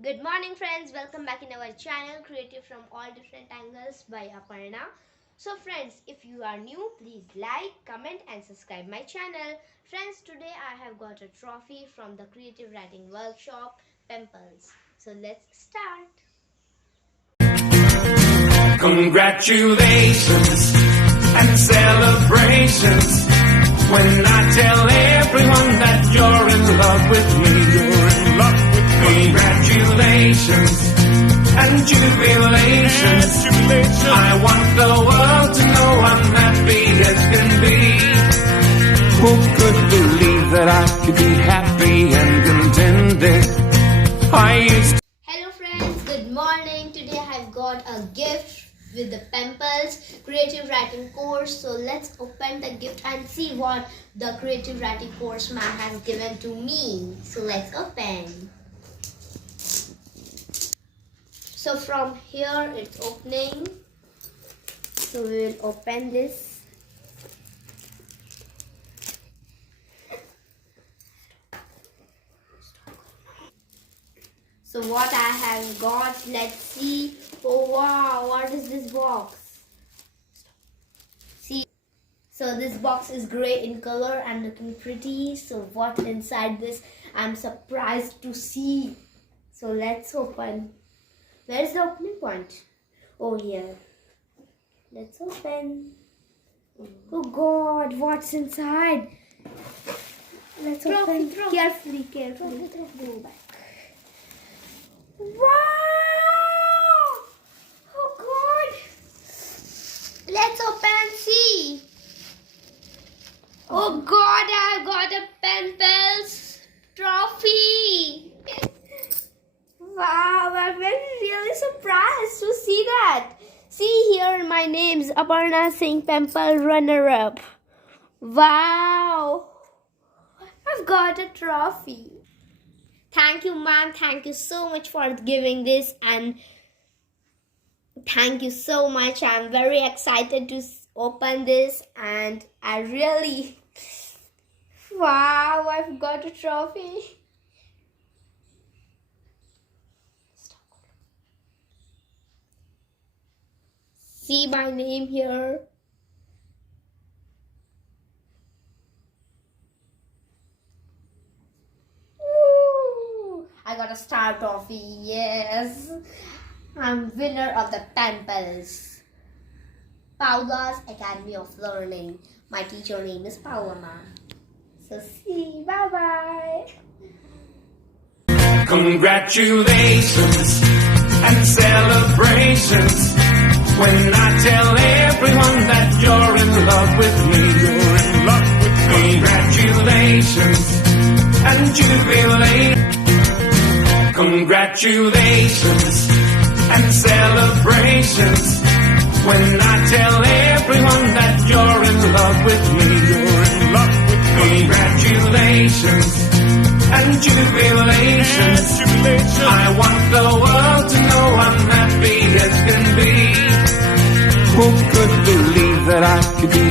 Good morning friends, welcome back in our channel Creative from All Different Angles by Aparna. So friends, if you are new, please like, comment and subscribe my channel. Friends, today I have got a trophy from the creative writing workshop Pimples. So let's start. Congratulations and celebrations when I tell everyone that you're in love with me. You're in love with me. Congratulations and jubilations. I want the world to know I'm happy as can be. Who could believe that I could be happy and contented? Hello friends, good morning. Today I have got a gift with the Pimples creative writing course. So let's open the gift and see what the creative writing course man has given to me. So let's open. So from here it's opening. So we will open this. So what I have got, let's see. Oh wow, what is this box? See, so this box is gray in color and looking pretty. So what's inside this? I'm surprised to see. So let's open. Where is the opening point? Oh, here. Let's open. Oh God, what's inside? Let's open carefully. Go back. Wow! Oh God! Let's open and see. Oh God, I got a Pimples trophy. Wow, I'm really surprised to see that. See here, my name's Aparna Singh Pimple runner-up. Wow! I've got a trophy. Thank you, ma'am. Thank you so much for giving this, and thank you so much. I'm very excited to open this, and I really, wow, I've got a trophy. See my name here. I got a star trophy, yes. I'm winner of the Pimples. Paula's Academy of Learning. My teacher name is Paula ma'am. So see, bye-bye. Congratulations and celebrations when I tell everyone that you're in love with me. You're in love with me. Congratulations and jubilations. Congratulations and celebrations when I tell everyone that you're in love with me. You're in love with me. Congratulations and jubilations. I want the world to know I'm happy as can be. Who could believe that I could be